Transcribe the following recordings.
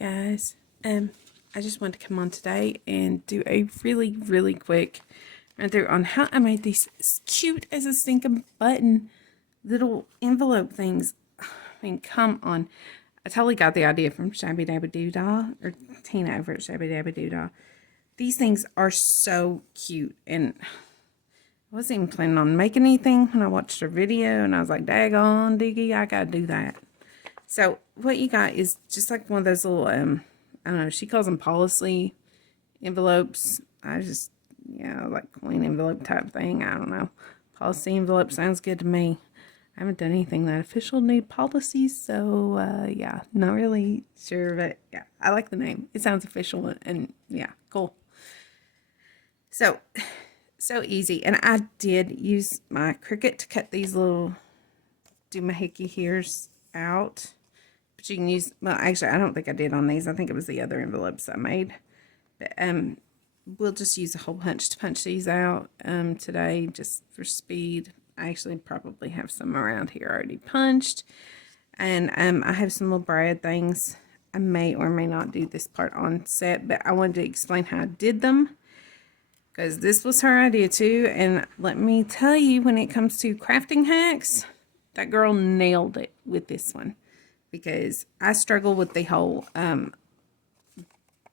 guys. I just wanted to come on today and do a really quick run through on how I made these cute as a stinking button little envelope things. I mean, come on. I totally got the idea from Shabby Dabby Doodah, or Tina over at Shabby Dabby Doodah. These things are so cute, and I wasn't even planning on making anything when I watched her video, and I was like, daggone diggy, I gotta do that. So what you got is just like one of those little, I don't know, she calls them policy envelopes. I just, yeah, like coin envelope type thing. I don't know. Policy envelope sounds good to me. I haven't done anything that official need policies, so yeah, not really sure, but yeah, I like the name. It sounds official, and yeah, cool. So easy. And I did use my Cricut to cut these little doohickey hairs out. But you can use, well, actually, I don't think I did on these. I think it was the other envelopes I made. But we'll just use a hole punch to punch these out today, just for speed. I actually probably have some around here already punched. And I have some little brad things. I may or may not do this part on set, but I wanted to explain how I did them, because this was her idea too. And let me tell you, when it comes to crafting hacks, that girl nailed it with this one, because I struggle with the whole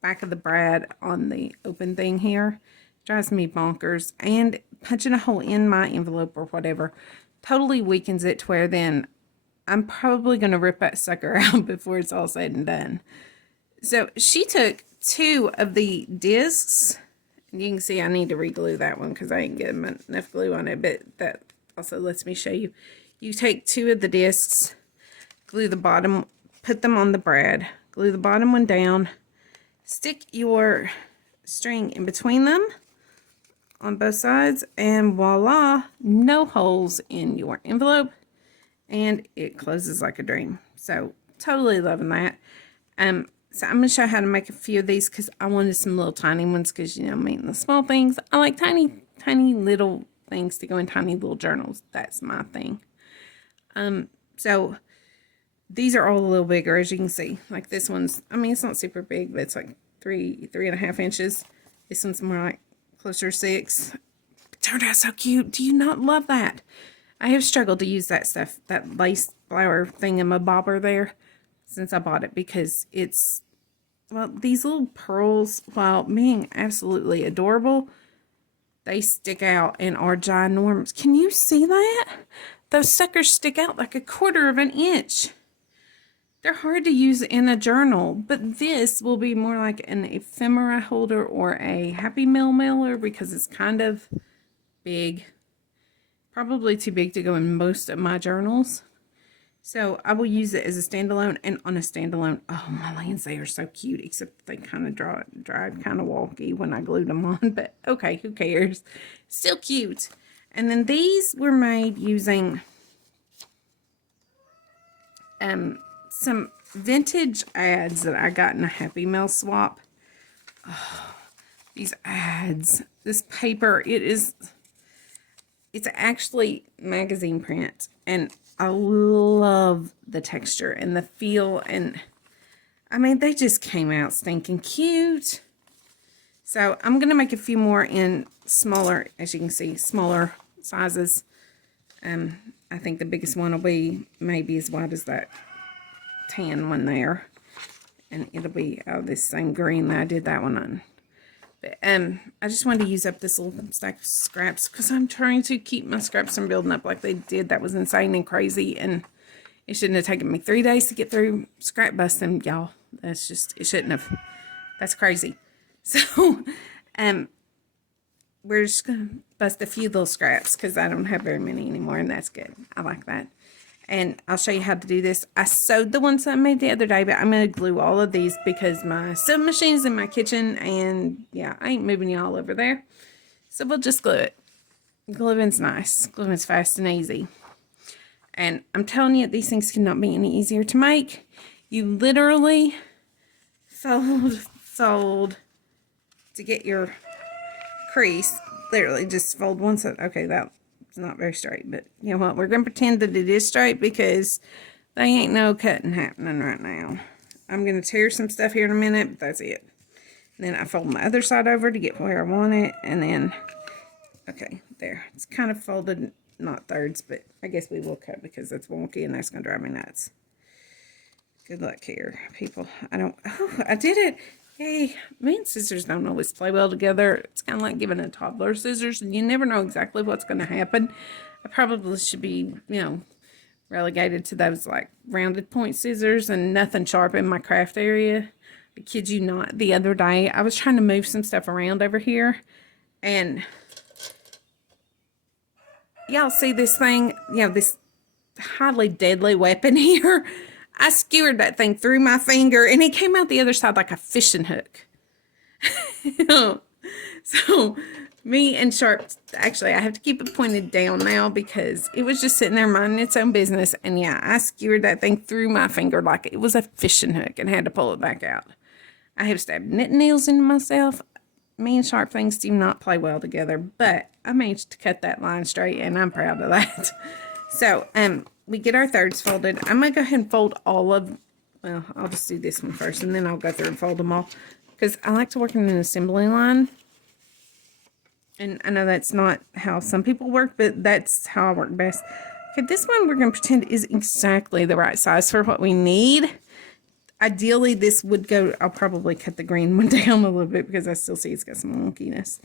back of the brad on the open thing here. Drives me bonkers. And punching a hole in my envelope or whatever totally weakens it to where then I'm probably going to rip that sucker out before it's all said and done. So she took 2 of the discs. And you can see I need to re-glue that one because I ain't getting enough glue on it. But that also lets me show you. You take 2 of the discs, glue the bottom, put them on the brad, glue the bottom one down, stick your string in between them on both sides, and voila, no holes in your envelope, and it closes like a dream. So totally loving that. So I'm going to show you how to make a few of these, because I wanted some little tiny ones, because, you know, me and the small things, I like tiny little things to go in tiny little journals. That's my thing. So these are all a little bigger, as you can see. Like this one's, I mean, it's not super big, but it's like 3.5 inches. This one's more like closer to 6. It turned out so cute. Do you not love that? I have struggled to use that stuff, that lace flower thing in my bobber there, since I bought it, because it's, well, these little pearls, while being absolutely adorable, they stick out and are ginormous. Can you see that? Those suckers stick out like 1/4 of an inch. They're hard to use in a journal, but this will be more like an ephemera holder or a Happy Meal mailer, because it's kind of big. Probably too big to go in most of my journals. So I will use it as a standalone, and on a standalone, oh, my lands, they are so cute, except they kind of dried kind of wonky when I glued them on, but okay, who cares? Still cute. And then these were made using some vintage ads that I got in a Happy Meal swap. Oh, these ads, this paper, it's actually magazine print, and I love the texture and the feel, and I mean, they just came out stinking cute. So I'm going to make a few more in smaller, as you can see, smaller sizes. I think the biggest one will be maybe as wide as that tan one there, and it'll be this same green that I did that one on. But I just wanted to use up this little stack of scraps, because I'm trying to keep my scraps from building up like they did. That was insane and crazy, and it shouldn't have taken me 3 days to get through scrap busting, y'all. That's just, it shouldn't have. That's crazy. So we're just gonna bust a few little scraps, because I don't have very many anymore, and that's good. I like that. And I'll show you how to do this. I sewed the ones I made the other day, but I'm going to glue all of these, because my sewing machine is in my kitchen, and yeah, I ain't moving y'all over there. So we'll just glue it. Gluing's nice. Gluing's fast and easy. And I'm telling you, these things cannot be any easier to make. You literally fold to get your crease. Literally just fold one side. Okay, that's not very straight, but you know what, we're gonna pretend that it is straight, because they ain't no cutting happening right now. I'm going to tear some stuff here in a minute, but that's it. And then I fold my other side over to get where I want it. And then, okay, there. It's kind of folded, not thirds, but I guess we will cut because it's wonky and that's going to drive me nuts. Good luck here, people. I did it. Hey, me and scissors don't always play well together. It's kind of like giving a toddler scissors, and you never know exactly what's going to happen. I probably should be, relegated to those like rounded point scissors and nothing sharp in my craft area. I kid you not, the other day I was trying to move some stuff around over here, and y'all see this thing, this highly deadly weapon here. I skewered that thing through my finger, and it came out the other side like a fishing hook. So me and Sharp, actually, I have to keep it pointed down now because it was just sitting there minding its own business. And yeah, I skewered that thing through my finger like it was a fishing hook and had to pull it back out. I have stabbed knitting needles into myself. Me and Sharp things do not play well together, but I managed to cut that line straight, and I'm proud of that. So, we get our thirds folded. I'm going to go ahead and fold all of, well, I'll just do this one first, and then I'll go through and fold them all, because I like to work in an assembly line. And I know that's not how some people work, but that's how I work best. Okay, this one we're going to pretend is exactly the right size for what we need. Ideally, this would go, I'll probably cut the green one down a little bit because I still see it's got some wonkiness.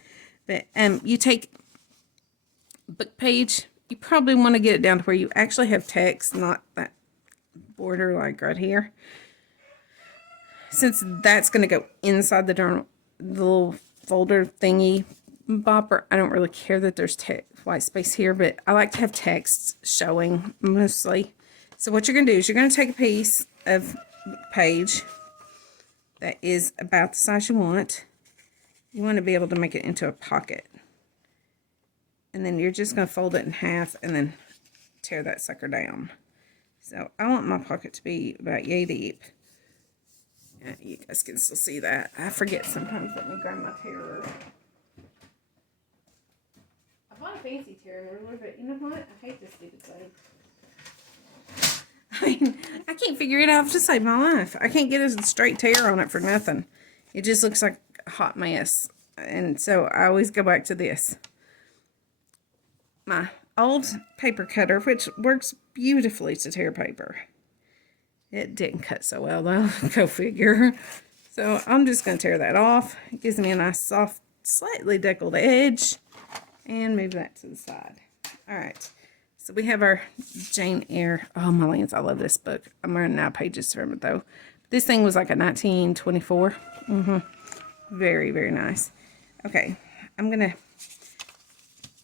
But you take book page, you probably want to get it down to where you actually have text, not that border like right here. Since that's going to go inside the journal, the little folder thingy bopper, I don't really care that there's white space here, but I like to have text showing mostly. So what you're going to do is you're going to take a piece of page that is about the size you want. You want to be able to make it into a pocket. And then you're just going to fold it in half and then tear that sucker down. So I want my pocket to be about yay deep. Yeah, you guys can still see that. I forget sometimes. Let me grab my tearer. I bought a fancy tearer earlier, but you know what? I hate this stupid thing. I mean, I can't figure it out to save my life. I can't get a straight tear on it for nothing. It just looks like a hot mess. And so I always go back to this. My old paper cutter, which works beautifully to tear paper. It didn't cut so well though, go figure. So I'm just going to tear that off. It gives me a nice soft, slightly deckled edge. And move that to the side. Alright, so we have our Jane Eyre. Oh my lands, I love this book. I'm running out of pages from it though. This thing was like a 1924. Very, very nice. Okay,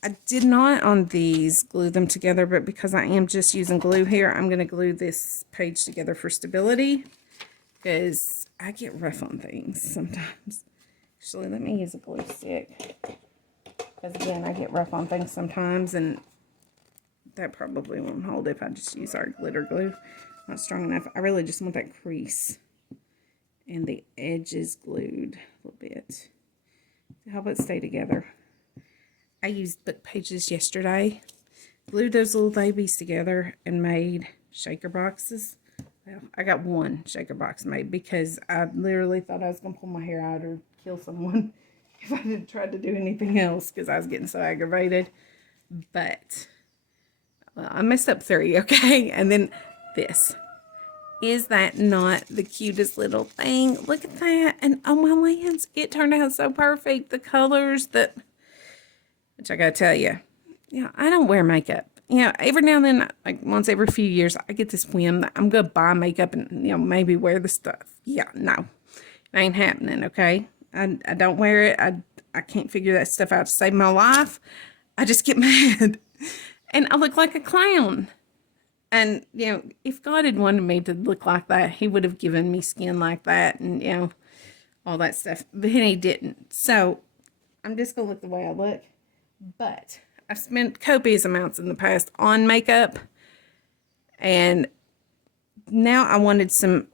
I did not on these glue them together, but because I am just using glue here, I'm going to glue this page together for stability, because I get rough on things sometimes. Actually, let me use a glue stick, because again, I get rough on things sometimes, and that probably won't hold if I just use our glitter glue. Not strong enough. I really just want that crease and the edges glued a little bit to help it stay together. I used book pages yesterday, glued those little babies together, and made shaker boxes. Well, I got one shaker box made because I literally thought I was going to pull my hair out or kill someone if I had tried to do anything else because I was getting so aggravated. But, well, I messed up 3, okay? And then this. Is that not the cutest little thing? Look at that. And oh my lands, it turned out so perfect. The colors, which I gotta tell you, I don't wear makeup. Every now and then, like once every few years, I get this whim that I'm gonna buy makeup and, maybe wear the stuff. No, it ain't happening, okay? I don't wear it. I can't figure that stuff out to save my life. I just get mad. And I look like a clown. And, if God had wanted me to look like that, he would have given me skin like that and, all that stuff. But he didn't. So, I'm just gonna look the way I look. But I've spent copious amounts in the past on makeup, and now I wanted some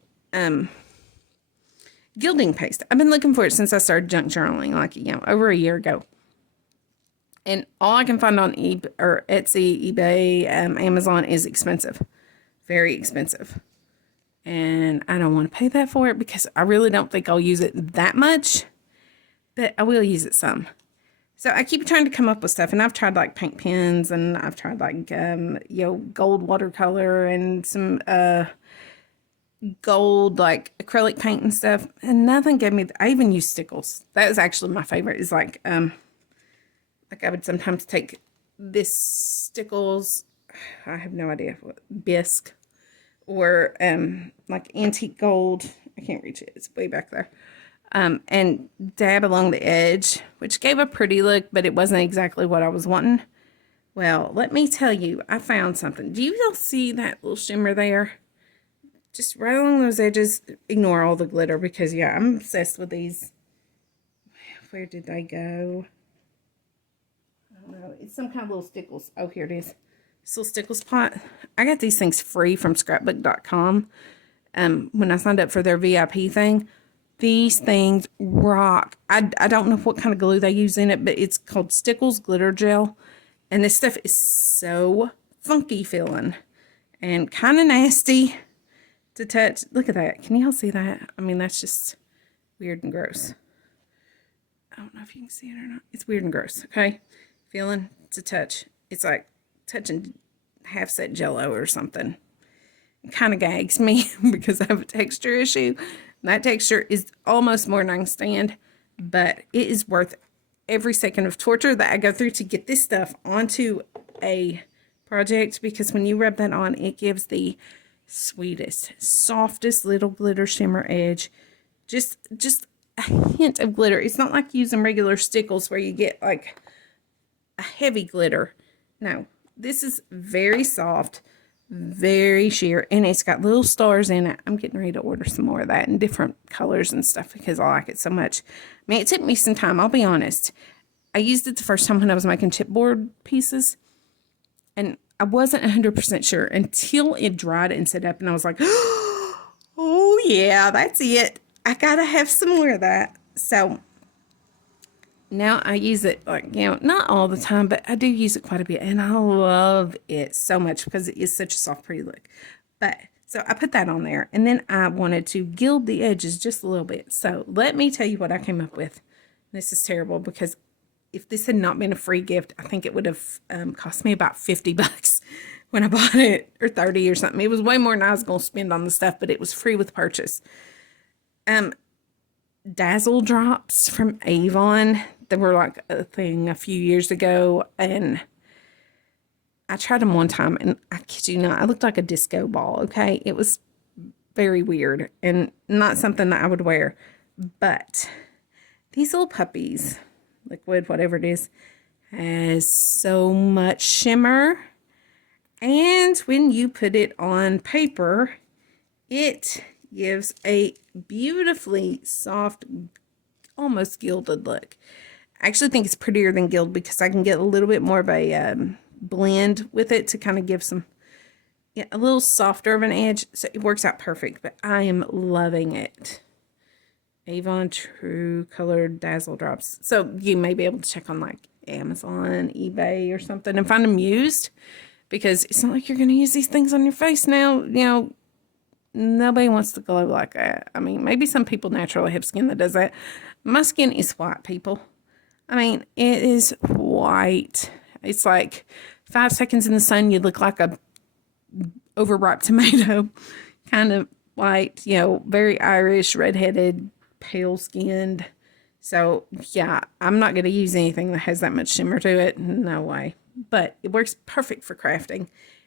gilding paste. I've been looking for it since I started junk journaling, like over a year ago. And all I can find on Etsy, eBay, Amazon is expensive, very expensive. And I don't want to pay that for it because I really don't think I'll use it that much. But I will use it some. So I keep trying to come up with stuff. And I've tried like paint pens. And I've tried like, gold watercolor. And some gold like acrylic paint and stuff. And nothing gave me... I even use stickles. That is actually my favorite. Is like I would sometimes take this stickles... I have no idea what... bisque. Or like antique gold. I can't reach it. It's way back there. And dab along the edge, which gave a pretty look, but it wasn't exactly what I was wanting. Well, let me tell you, I found something. Do you all see that little shimmer there? Just right along those edges. Ignore all the glitter because, yeah, I'm obsessed with these. Where did they go? I don't know. It's some kind of little stickles. Oh, here it is. This little stickles pot. I got these things free from scrapbook.com when I signed up for their VIP thing. These things rock. I don't know what kind of glue they use in it, but it's called Stickles Glitter Gel. And this stuff is so funky feeling and kind of nasty to touch. Look at that. Can y'all see that? I mean, that's just weird and gross. I don't know if you can see it or not. It's weird and gross, okay? Feeling to touch. It's like touching half set Jell-O or something. It kind of gags me because I have a texture issue. That texture is almost more than I can stand, but it is worth every second of torture that I go through to get this stuff onto a project, because when you rub that on, it gives the sweetest, softest little glitter shimmer edge. Just a hint of glitter. It's not like using regular stickles where you get like a heavy glitter. No, this is very soft, very sheer, and it's got little stars in it. I'm getting ready to order some more of that in different colors and stuff because I like it so much. I mean, it took me some time, I'll be honest. I used it the first time when I was making chipboard pieces, and I wasn't 100% sure until it dried and set up, and I was like, oh yeah, that's it. I gotta have some more of that. So now I use it, like, not all the time, but I do use it quite a bit. And I love it so much because it is such a soft, pretty look. But, so I put that on there. And then I wanted to gild the edges just a little bit. So let me tell you what I came up with. This is terrible because if this had not been a free gift, I think it would have cost me about 50 bucks when I bought it. Or 30 or something. It was way more than I was going to spend on the stuff, but it was free with purchase. Dazzle drops from Avon. They were like a thing a few years ago, and I tried them one time, and I kid you not, I looked like a disco ball, okay? It was very weird and not something that I would wear. But these little puppies, liquid, whatever it is, has so much shimmer. And when you put it on paper, it gives a beautifully soft, almost gilded look. I actually think it's prettier than gild because I can get a little bit more of a blend with it to kind of give some, a little softer of an edge. So it works out perfect, but I am loving it. Avon True Colored Dazzle Drops. So you may be able to check on like Amazon, eBay or something and find them used, because it's not like you're going to use these things on your face now. Nobody wants to glow like that. I mean, maybe some people naturally have skin that does that. My skin is white, people. I mean, it is white. It's like 5 seconds in the sun, you look like a overripe tomato. Kind of white, very Irish, redheaded, pale-skinned. So, yeah, I'm not going to use anything that has that much shimmer to it. No way. But it works perfect for crafting.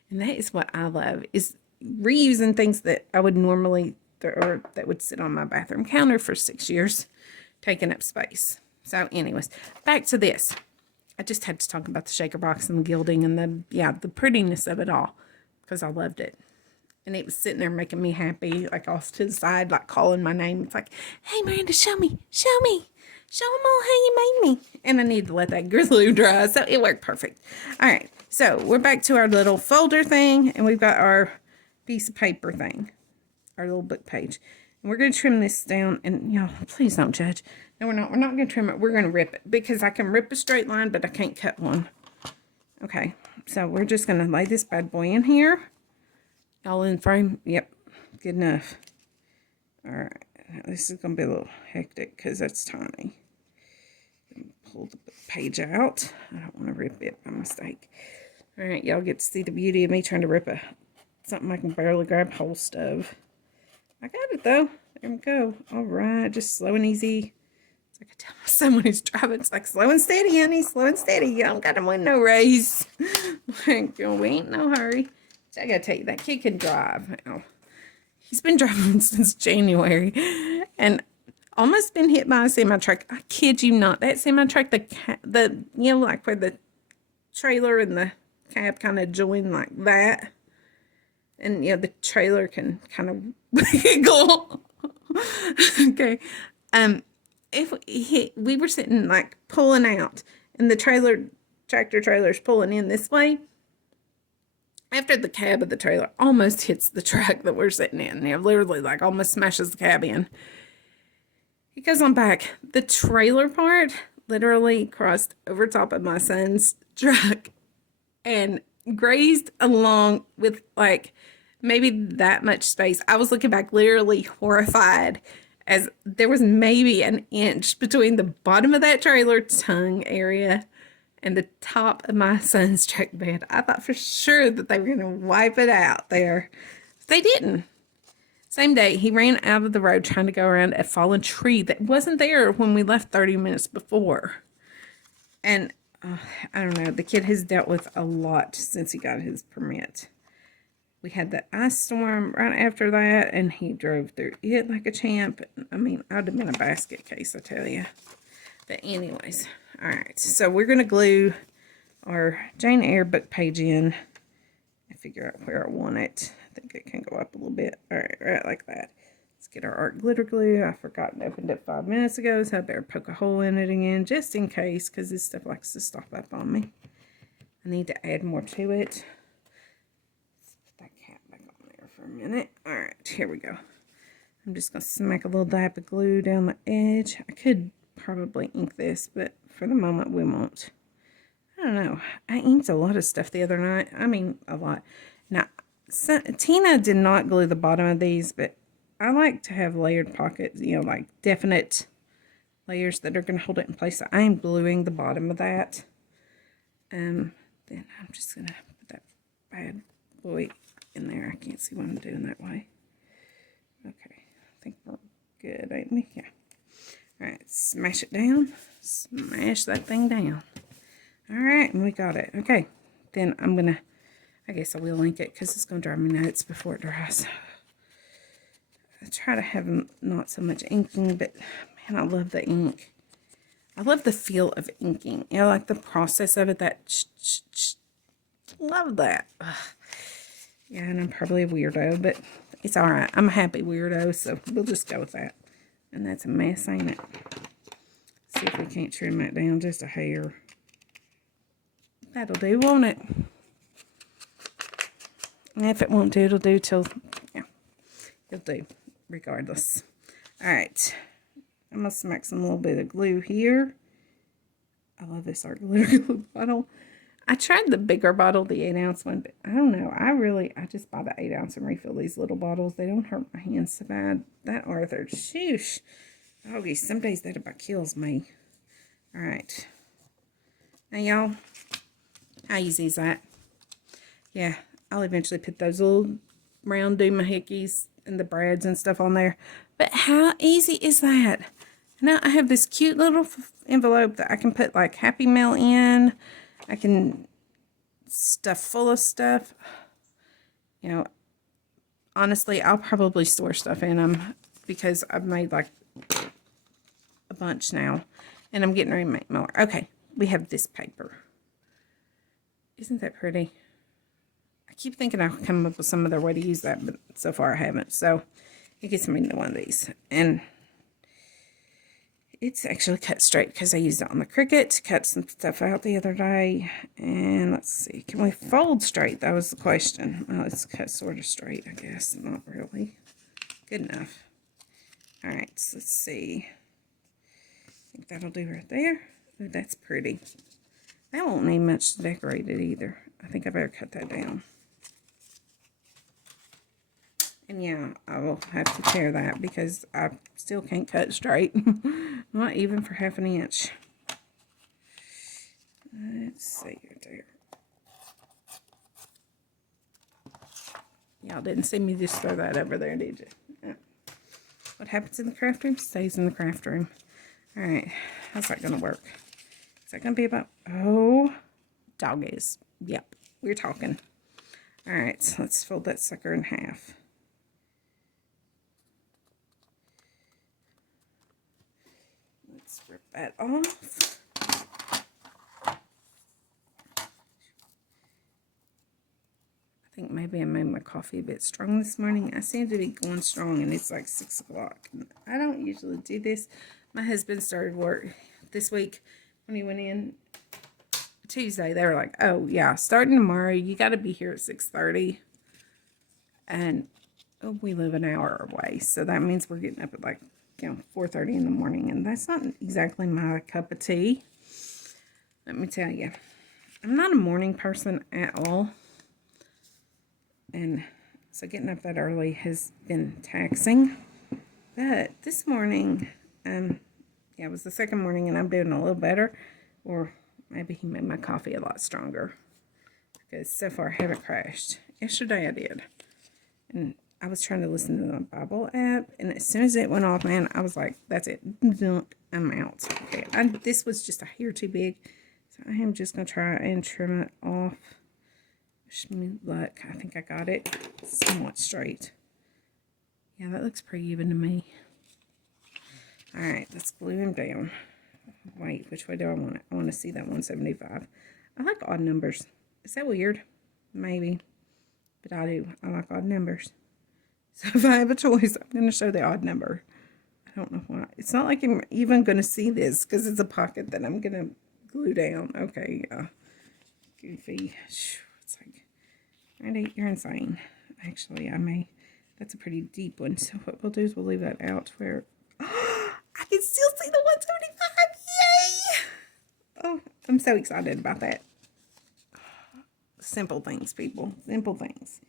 And that is what I love, is reusing things that I would normally, or that would sit on my bathroom counter for 6 years, taking up space. So anyways, back to this. I just had to talk about the shaker box and the gilding and the prettiness of it all, because I loved it. And it was sitting there making me happy, like off to the side, like calling my name. It's like, hey, Miranda, show me. Show them all how you made me. And I needed to let that glue dry, so it worked perfect. All right, so we're back to our little folder thing, and we've got our piece of paper thing, our little book page. And we're going to trim this down, and y'all, please don't judge. No, we're not. We're not going to trim it. We're going to rip it, because I can rip a straight line, but I can't cut one. Okay, so we're just going to lay this bad boy in here. All in frame. Yep, good enough. All right, now this is going to be a little hectic because that's tiny. Pull the page out. I don't want to rip it by mistake. All right, y'all get to see the beauty of me trying to rip something I can barely grab hold of. I got it though. There we go. All right, just slow and easy. It's like I tell my son when he's driving, it's like slow and steady, honey, slow and steady. You don't got to win no race. Like, we ain't no hurry. So I gotta tell you, that kid can drive now. He's been driving since January, and almost been hit by a semi-truck. I kid you not. That semi-truck, the you know, like where the trailer and the cab kind of join like that. And, you know, the trailer can kind of wiggle. Okay. We were sitting, like, pulling out, and the tractor trailer's pulling in this way. After the cab of the trailer almost hits the truck that we're sitting in, you know, literally, like, almost smashes the cab in. He goes on back. The trailer part literally crossed over top of my son's truck and grazed along with like maybe that much space. I was looking back literally horrified as there was maybe an inch between the bottom of that trailer tongue area and the top of my son's truck bed. I thought for sure that they were going to wipe it out there. They didn't. Same day, he ran out of the road trying to go around a fallen tree that wasn't there when we left 30 minutes before. And I don't know, the kid has dealt with a lot since he got his permit. We had the ice storm right after that, and he drove through it like a champ. I mean, I would have been a basket case, I tell you. But anyways, all right. So we're going to glue our Jane Eyre book page in and figure out where I want it. I think it can go up a little bit. All right like that. Let's get our art glitter glue. I forgot and opened it 5 minutes ago, so I better poke a hole in it again just in case, because this stuff likes to stop up on me. I need to add more to it. Let's put that cap back on there for a minute. All right, here we go. I'm just going to smack a little dab of glue down the edge. I could probably ink this, but for the moment we won't. I don't know. I inked a lot of stuff the other night. I mean, a lot. Now, Tina did not glue the bottom of these, but I like to have layered pockets, you know, like definite layers that are going to hold it in place. So I'm gluing the bottom of that. Then I'm just going to put that bad boy in there. I can't see what I'm doing that way. Okay, I think we're good, ain't we? Yeah. All right, smash it down. Smash that thing down. All right, and we got it. Okay, then I'm going to, I guess I will ink it because it's going to drive me nuts before it dries. I try to have not so much inking, but man, I love the ink. I love the feel of inking. You know, like the process of it, that love that. Ugh. Yeah, and I'm probably a weirdo, but it's all right. I'm a happy weirdo, so we'll just go with that. And that's a mess, ain't it? See if we can't trim that down just a hair. That'll do, won't it? And if it won't do, it'll do till, yeah, it'll do regardless. All right, I'm going to smack some little bit of glue here. I love this art glitter glue bottle. I tried the bigger bottle, the 8-ounce one, but I don't know. I just buy the 8-ounce and refill these little bottles. They don't hurt my hands so bad. That Arthur, shoosh. Oh, some days that about kills me. All right. Now, y'all, how easy is that? Yeah, I'll eventually put those little round doohickeys and the brads and stuff on there. But how easy is that? Now I have this cute little envelope that I can put like Happy Mail in. I can stuff full of stuff. You know, honestly, I'll probably store stuff in them because I've made like a bunch now. And I'm getting ready to make more. Okay, we have this paper. Isn't that pretty? I keep thinking I'll come up with some other way to use that, but so far I haven't. So it gets me into one of these. And it's actually cut straight because I used it on the Cricut to cut some stuff out the other day. And let's see, can we fold straight? That was the question. Well, it's cut sort of straight, I guess. Not really. Good enough. All right, so let's see. I think that'll do right there. Ooh, that's pretty. That won't need much to decorate it either. I think I better cut that down. And yeah, I will have to tear that because I still can't cut straight. Not even for half an inch. Let's see there. Y'all didn't see me just throw that over there, did you? Yeah. What happens in the craft room stays in the craft room. Alright, how's that going to work? Is that going to be about... Oh, doggies. Yep, we're talking. Alright, so let's fold that sucker in half. Let's rip that off. I think maybe I made my coffee a bit strong this morning. I seem to be going strong, and it's like 6 o'clock. I don't usually do this. My husband started work this week when he went in Tuesday. They were like, oh, yeah, starting tomorrow, you got to be here at 6:30. And we live an hour away, so that means we're getting up at like, 4:30 in the morning, and that's not exactly my cup of tea. Let me tell you, I'm not a morning person at all. And so getting up that early has been taxing. But this morning, it was the second morning and I'm doing a little better. Or maybe he made my coffee a lot stronger. Because so far I haven't crashed. Yesterday I did. And I was trying to listen to the Bible app. And as soon as it went off, man, I was like, that's it. I'm out. Okay, this was just a hair too big. So I am just going to try and trim it off. Wish me luck. I think I got it somewhat straight. Yeah, that looks pretty even to me. Alright, let's glue him down. Wait, which way do I want it? I want to see that 175. I like odd numbers. Is that weird? Maybe. But I do. I like odd numbers. So if I have a choice, I'm going to show the odd number. I don't know why. It's not like I'm even going to see this because it's a pocket that I'm going to glue down. Okay, yeah. Goofy. It's like, Randy, you're insane. Actually, that's a pretty deep one. So what we'll do is we'll leave that out where, I can still see the 175. Yay! Oh, I'm so excited about that. Simple things, people. Simple things.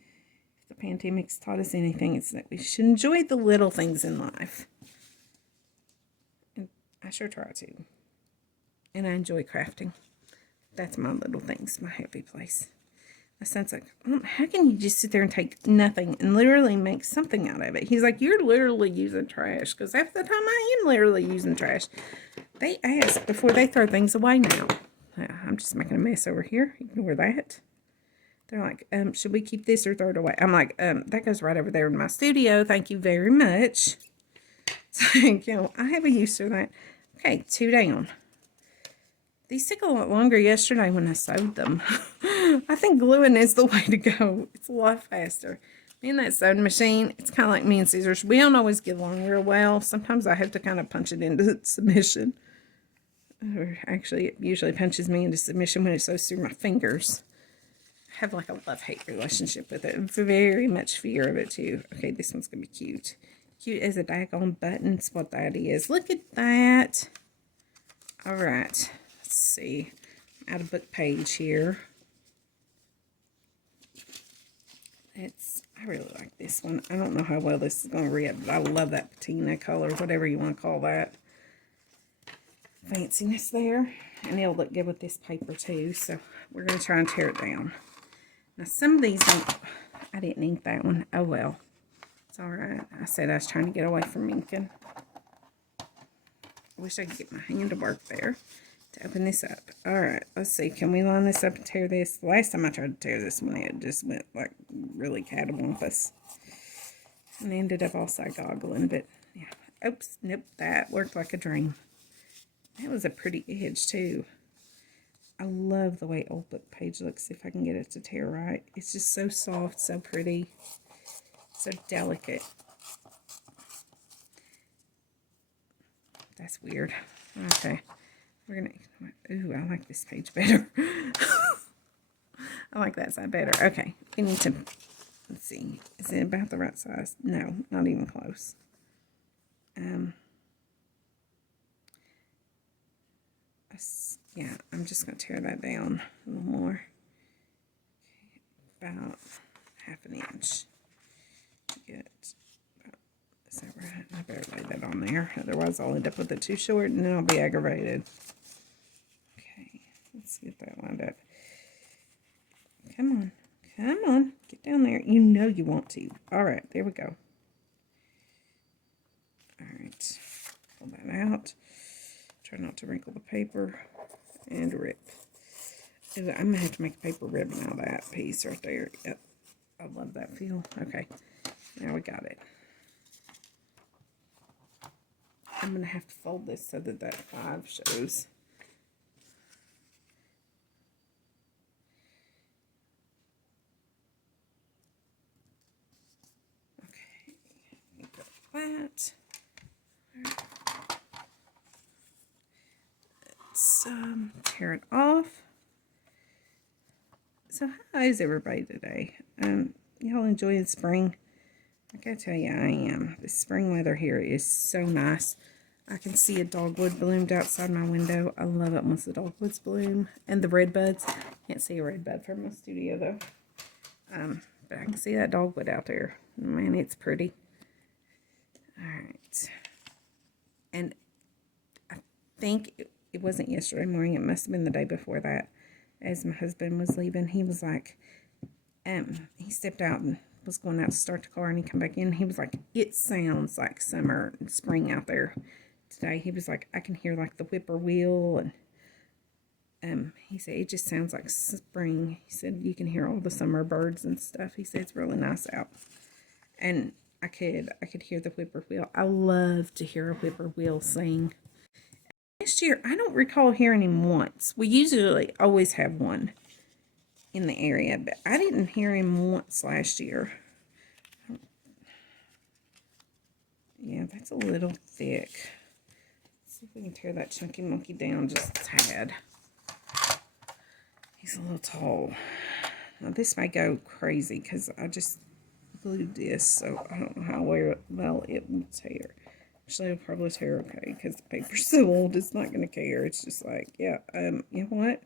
If the pandemic's taught us anything, it's that we should enjoy the little things in life. And I sure try to. And I enjoy crafting. That's my little things, my happy place. My son's like, how can you just sit there and take nothing and literally make something out of it? He's like, you're literally using trash. Because half the time I am literally using trash. They ask before they throw things away now. I'm just making a mess over here. Ignore that. They're like, should we keep this or throw it away? I'm like, that goes right over there in my studio. Thank you very much. So, I have a use for that. Okay, 2 down. These took a lot longer yesterday when I sewed them. I think gluing is the way to go. It's a lot faster. Me and that sewing machine, it's kind of like me and scissors. We don't always get along real well. Sometimes I have to kind of punch it into submission. Or actually, it usually punches me into submission when it sews through my fingers. I have like a love-hate relationship with it. Very much fear of it too. Okay, this one's going to be cute. Cute as a daggone button. That's what that is. Look at that. All right. Let's see. I'm out of book page here. I really like this one. I don't know how well this is going to read, but I love that patina color, whatever you want to call that. Fanciness there. And it'll look good with this paper too. So we're going to try and tear it down. Now some of these, I didn't ink that one. Oh well. It's alright. I said I was trying to get away from inking. I wish I could get my hand to work there to open this up. Alright, let's see. Can we line this up and tear this? The last time I tried to tear this one, it just went like really catawampus. And ended up all side goggling, but yeah. Oops, nope, that worked like a dream. That was a pretty edge too. I love the way old book page looks, if I can get it to tear right. It's just so soft, so pretty, so delicate. That's weird. Okay. We're going to, ooh, I like this page better. I like that side better. Okay. We need to, let's see. Is it about the right size? No, not even close. Yeah, I'm just going to tear that down a little more. Okay, about 1/2 inch to get Is that right? I better lay that on there. Otherwise, I'll end up with it too short and then I'll be aggravated. Okay, let's get that lined up. Come on. Come on. Get down there. You know you want to. All right, there we go. All right. Pull that out. Try not to wrinkle the paper. And rip. I'm going to have to make a paper ribbon out of that piece right there. Yep. I love that feel. Okay. Now we got it. I'm going to have to fold this so that that 5 shows. Okay. Got that. Let's tear it off. So how is everybody today? Y'all enjoying spring? I gotta tell you, I am. The spring weather here is so nice. I can see a dogwood bloomed outside my window. I love it once the dogwoods bloom. And the red buds. Can't see a red bud from my studio though. But I can see that dogwood out there. Man, it's pretty. Alright. And I think it wasn't yesterday morning. It must have been the day before that. As my husband was leaving, he was like, he stepped out and was going out to start the car, and he come back in. He was like, it sounds like summer and spring out there today. He was like, I can hear like the whippoorwill, and he said it just sounds like spring. He said you can hear all the summer birds and stuff. He said it's really nice out, and I could hear the whippoorwill. I love to hear a whippoorwill sing. Last year, I don't recall hearing him once. We usually always have one in the area, but I didn't hear him once last year. Yeah, that's a little thick. Let's see if we can tear that chunky monkey down just a tad. He's a little tall. Now this may go crazy because I just glued this, so I don't know how well it will tear. Actually, it'll probably tear okay because the paper's so old, it's not going to care. It's just like, yeah, you know what?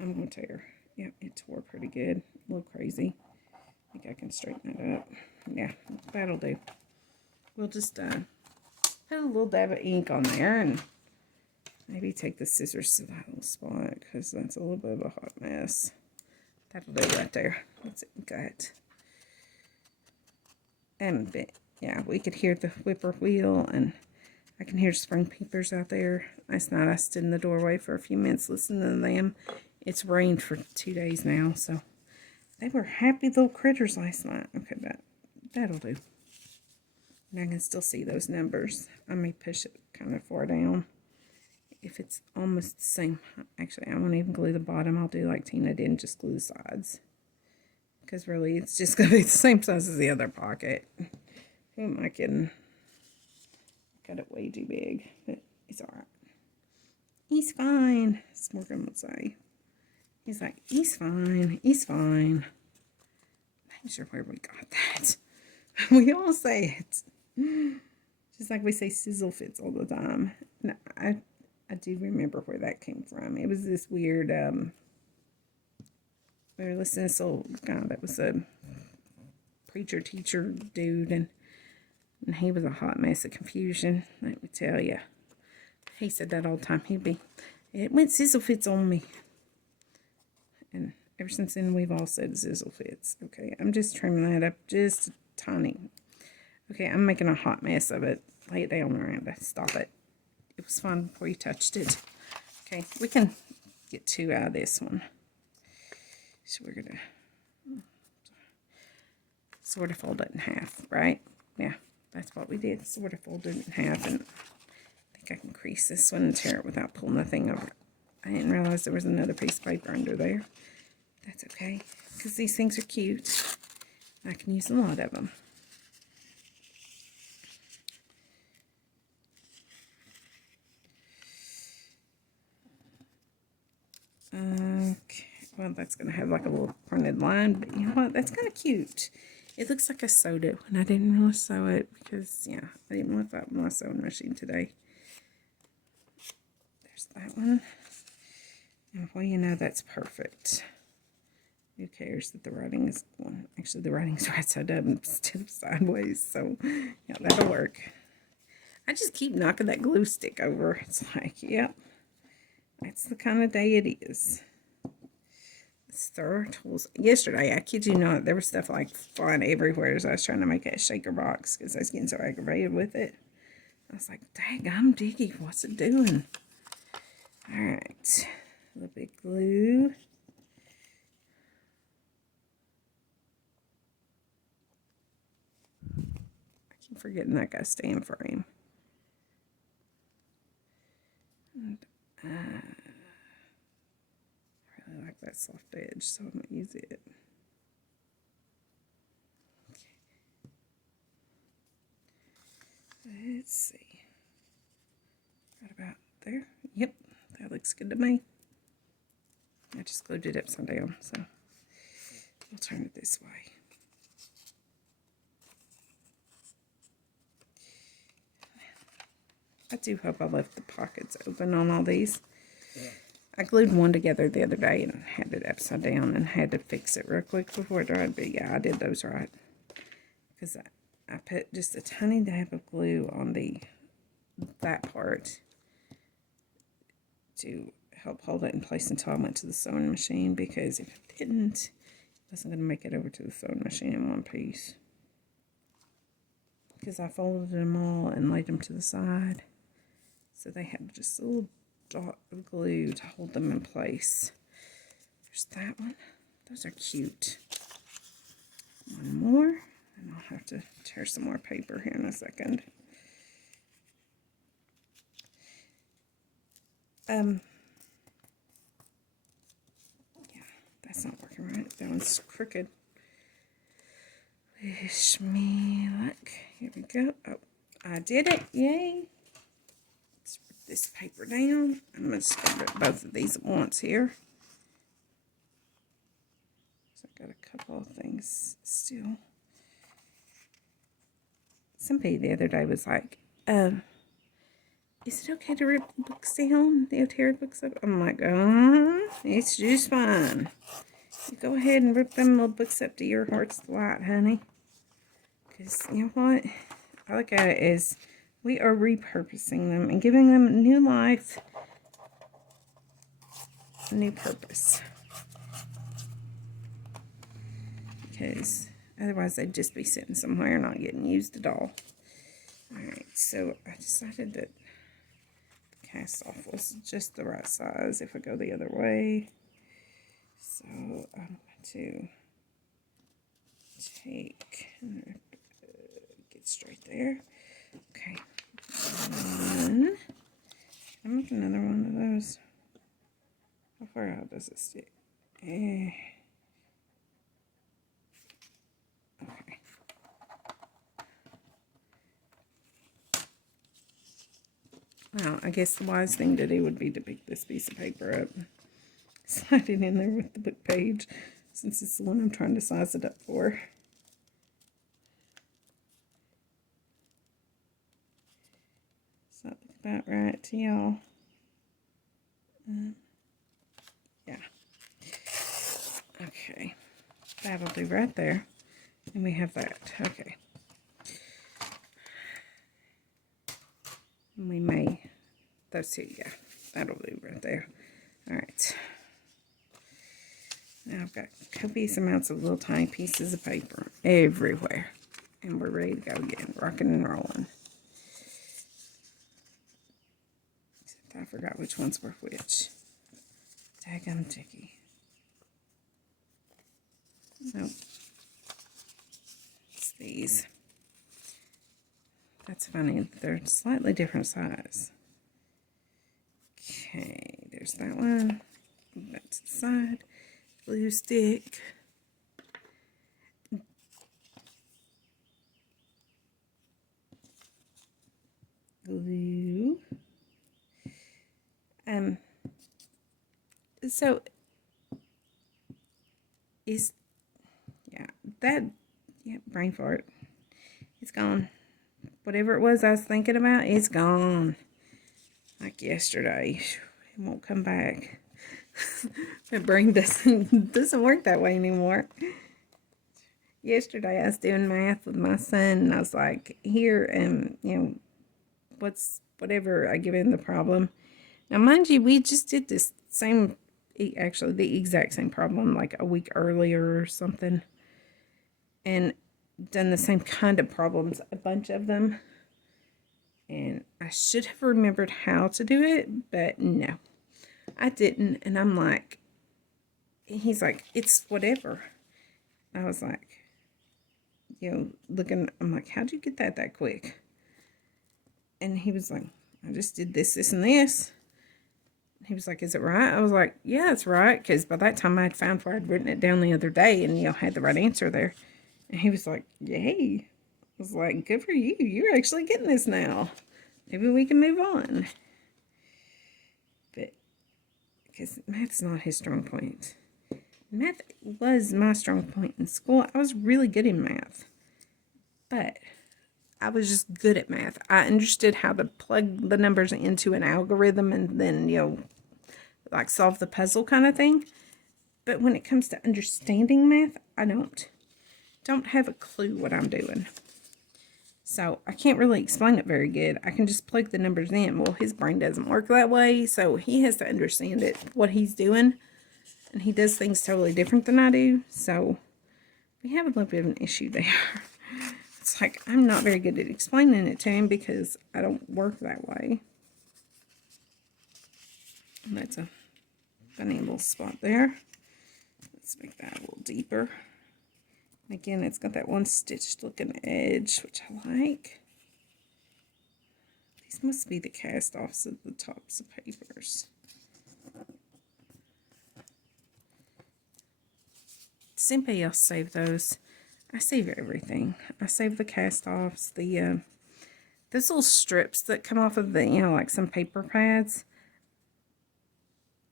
I'm going to tear. Yeah, it tore pretty good. A little crazy. I think I can straighten it up. Yeah, that'll do. We'll just put a little dab of ink on there and maybe take the scissors to that little spot because that's a little bit of a hot mess. That'll do right there. Let's ink it. And yeah, we could hear the whippoorwill, and I can hear spring peepers out there. Last night I stood in the doorway for a few minutes listening to them. It's rained for 2 days now, so they were happy little critters last night. Okay, that'll do. And I can still see those numbers. I may push it kind of far down. If it's almost the same, actually, I won't even glue the bottom. I'll do like Tina did and just glue the sides. Because really, it's just going to be the same size as the other pocket. Who am I kidding? Got it way too big, but it's alright. He's fine, as Morgan would say. He's like, he's fine, he's fine. I'm not sure where we got that. We all say it. Just like we say sizzle fits all the time. No, I do remember where that came from. It was this weird, we were listening to some guy that was a preacher teacher dude, and he was a hot mess of confusion, let me tell you. He said that all the time. It went sizzle fits on me. And ever since then, we've all said sizzle fits. Okay, I'm just trimming that up just a tiny. Okay, I'm making a hot mess of it. Lay it down, Miranda. Stop it. It was fun before you touched it. Okay, we can get 2 out of this one. So we're going to sort of fold it in half, right? Yeah, that's what we did. Sort of fold it in half, and I think I can crease this one and tear it without pulling the thing over. I didn't realize there was another piece of paper under there. That's okay, because these things are cute. I can use a lot of them. Okay, well, that's going to have like a little printed line, but you know what? That's kind of cute. It looks like I sewed it when I didn't really sew it because, yeah, I didn't want that with my sewing machine today. There's that one. And well, you know, that's perfect. Who cares that the writing is, well, actually the writing's right side up instead of sideways, so yeah, that'll work. I just keep knocking that glue stick over. It's like, yep, that's the kind of day it is. Stir tools. Yesterday, I kid you not, there was stuff like flying everywhere as I was trying to make that shaker box because I was getting so aggravated with it. I was like, dang, I'm diggy. What's it doing? All right, a little bit glue. I keep forgetting that guy's stand frame. And, I really like that soft edge, so I'm going to use it. Okay. Let's see. Right about there. Yep, that looks good to me. I just glued it upside down, so we'll turn it this way. I do hope I left the pockets open on all these. I glued one together the other day and had it upside down and had to fix it real quick before it dried, but yeah, I did those right. Because I put just a tiny dab of glue on that part to help hold it in place until I went to the sewing machine, because if it didn't, it wasn't going to make it over to the sewing machine in one piece. Because I folded them all and laid them to the side. So they had just a little dot of glue to hold them in place. There's that one. Those are cute. One more. And I'll have to tear some more paper here in a second. Yeah, that's not working right. That one's crooked. Wish me luck. Here we go. Oh, I did it. Yay. Let's put this paper down. I'm going to just rip both of these at once here. So I've got a couple of things still. Somebody the other day was like, is it okay to rip the books down? The Otera books up? I'm like, it's just fine. You go ahead and rip them little books up to your heart's delight, honey. Because, you know what? I look at it as we are repurposing them and giving them new life, a new purpose. Because otherwise they'd just be sitting somewhere not getting used at all. Alright, so I decided that the cast off was just the right size if I go the other way. So I'm going to take and get straight there. Okay. One. I'll make another one of those. How far out does it stick? Okay. Well, I guess the wise thing to do would be to pick this piece of paper up, slide it in there with the book page, since it's the one I'm trying to size it up for. Does that look about right to y'all? Yeah. Okay. That'll do right there. And we have that. Okay. And we may, those two, yeah. That'll do right there. Alright. Now I've got copious amounts of little tiny pieces of paper everywhere. And we're ready to go again. Rocking and rolling. Except I forgot which ones were which. Daggum ticky. Nope. It's these. That's funny. They're slightly different size. Okay, there's that one. Move that to the side. Glue stick. Glue. So is, yeah, that, yeah, brain fart. It's gone. Whatever it was I was thinking about, it's gone. Like yesterday. It won't come back. My brain doesn't work that way anymore. Yesterday I was doing math with my son, and I was like, here, whatever I give him the problem. Now, mind you, we just did this actually the exact same problem like a week earlier or something, and done the same kind of problems, a bunch of them. And I should have remembered how to do it, but no, I didn't. And I'm like, he's like, it's whatever. I was like, looking, I'm like, how'd you get that quick? And he was like, I just did this, and this. He was like, is it right? I was like, yeah, it's right. Because by that time I had found where I'd written it down the other day and, had the right answer there. And he was like, yay. I was like, good for you. You're actually getting this now. Maybe we can move on. But, because math's not his strong point. Math was my strong point in school. I was really good in math. But I was just good at math. I understood how to plug the numbers into an algorithm and then, like solve the puzzle kind of thing. But when it comes to understanding math, I don't have a clue what I'm doing. So I can't really explain it very good. I can just plug the numbers in. Well, his brain doesn't work that way, so he has to understand it, what he's doing. And he does things totally different than I do. So we have a little bit of an issue there. It's like I'm not very good at explaining it to him because I don't work that way. And that's a funny little spot there. Let's make that a little deeper. And again, it's got that one stitched looking edge, which I like. These must be the cast offs of the tops of papers. Does anybody else save those? I save everything. I save the cast offs, those little strips that come off of the, like some paper pads.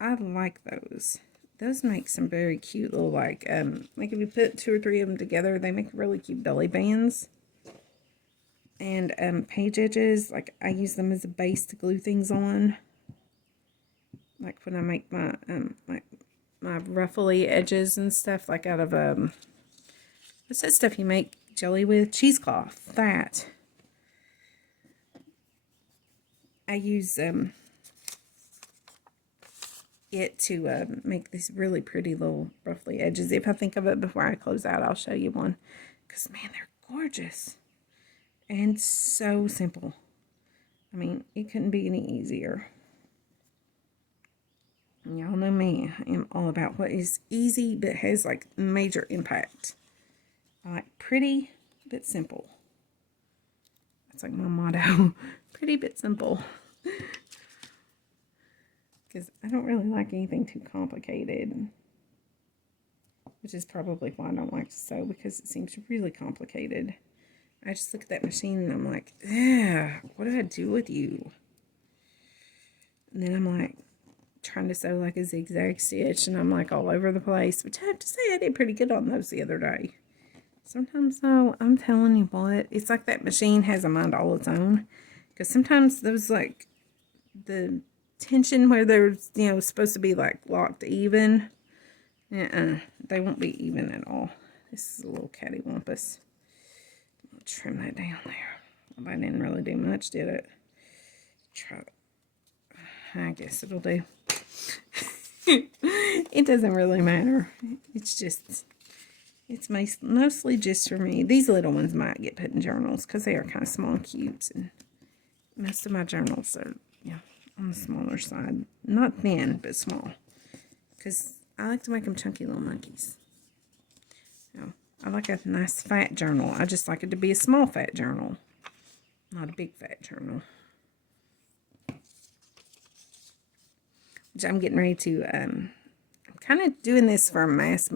I like those. Those make some very cute little, like if you put 2 or 3 of them together, they make really cute belly bands. And page edges, like I use them as a base to glue things on. Like when I make my my ruffly edges and stuff, like out of what's that stuff you make jelly with? Cheesecloth. That. I use it to make these really pretty little ruffly edges. If I think of it before I close out, I'll show you one. Because, man, they're gorgeous. And so simple. I mean, it couldn't be any easier. And y'all know me. I am all about what is easy but has, like, major impact. I like pretty but simple. That's like my motto. Pretty but simple. Because I don't really like anything too complicated. Which is probably why I don't like to sew, because it seems really complicated. I just look at that machine and I'm like, yeah, what did I do with you? And then I'm like, trying to sew like a zigzag stitch, and I'm like all over the place. Which I have to say, I did pretty good on those the other day. Sometimes, though, I'm telling you what, it's like that machine has a mind all its own. Because sometimes those, like, the tension where they're, supposed to be, like, locked even, they won't be even at all. This is a little cattywampus. I'll trim that down there. Well, that didn't really do much, did it? Try it. I guess it'll do. It doesn't really matter. It's just... It's mostly just for me. These little ones might get put in journals because they are kind of small and cute. And most of my journals are, on the smaller side. Not thin, but small. Because I like to make them chunky little monkeys. I like a nice fat journal. I just like it to be a small fat journal. Not a big fat journal. Which I'm getting ready to, I'm kind of doing this for a mass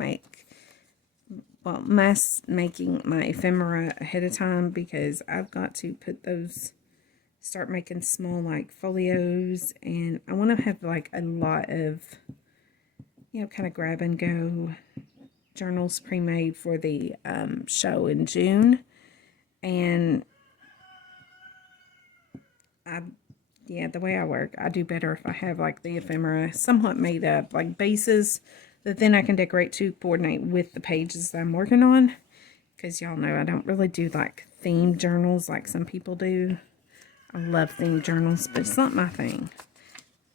making my ephemera ahead of time, because I've got to start making small, like, folios, and I want to have, like, a lot of, kind of grab and go journals pre-made for the show in June. And I yeah, the way I work, I do better if I have like the ephemera somewhat made up, like bases that then I can decorate to coordinate with the pages that I'm working on. Because y'all know I don't really do like themed journals like some people do. I love themed journals, but it's not my thing.